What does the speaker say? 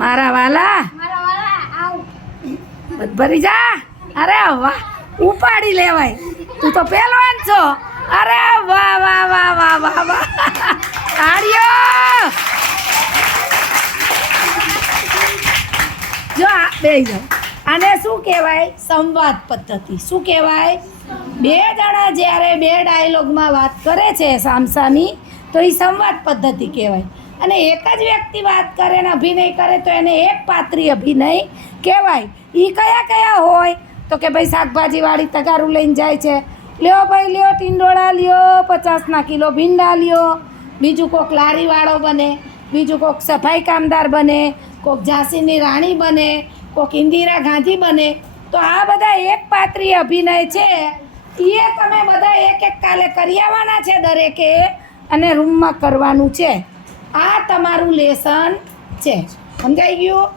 મારા વાલા ભરી જા. અરે વાહ, ઉપાડી લેવાય. તું તો પહેલવાન છો. અરે વાહ વાહ વાહ વાહ વાહ વાહ. તાળીઓ. જો આ બેસી જાઓ. આને શું કહેવાય? સંવાદ પદ્ધતિ. શું કહેવાય? બે જણા જ્યારે બે ડાયલોગમાં વાત કરે છે સામસામી, તો એ સંવાદ પદ્ધતિ કહેવાય. અને એક જ વ્યક્તિ વાત કરે ને અભિનય કરે તો એને એક પાત્રી અભિનય કહેવાય. એ કયા કયા હોય? તો કે ભાઈ શાકભાજીવાળી તગારું લઈને જાય છે, લ્યો ભાઈ લ્યો ટીંડોળા લ્યો, 50ના કિલો ભીંડા લ્યો. બીજું કોક લારીવાળો બને, બીજું કોક સફાઈ કામદાર બને, કોક ઝાંસીની રાણી બને, કોક ઇન્દિરા ગાંધી બને. તો આ બધા એક પાત્રી અભિનય છે. એ તમે બધા એક એક કાલે કરી આવવાના છે દરેકે, અને રૂમમાં કરવાનું છે. આ તમારું લેસન છે. સમજાઈ ગયું?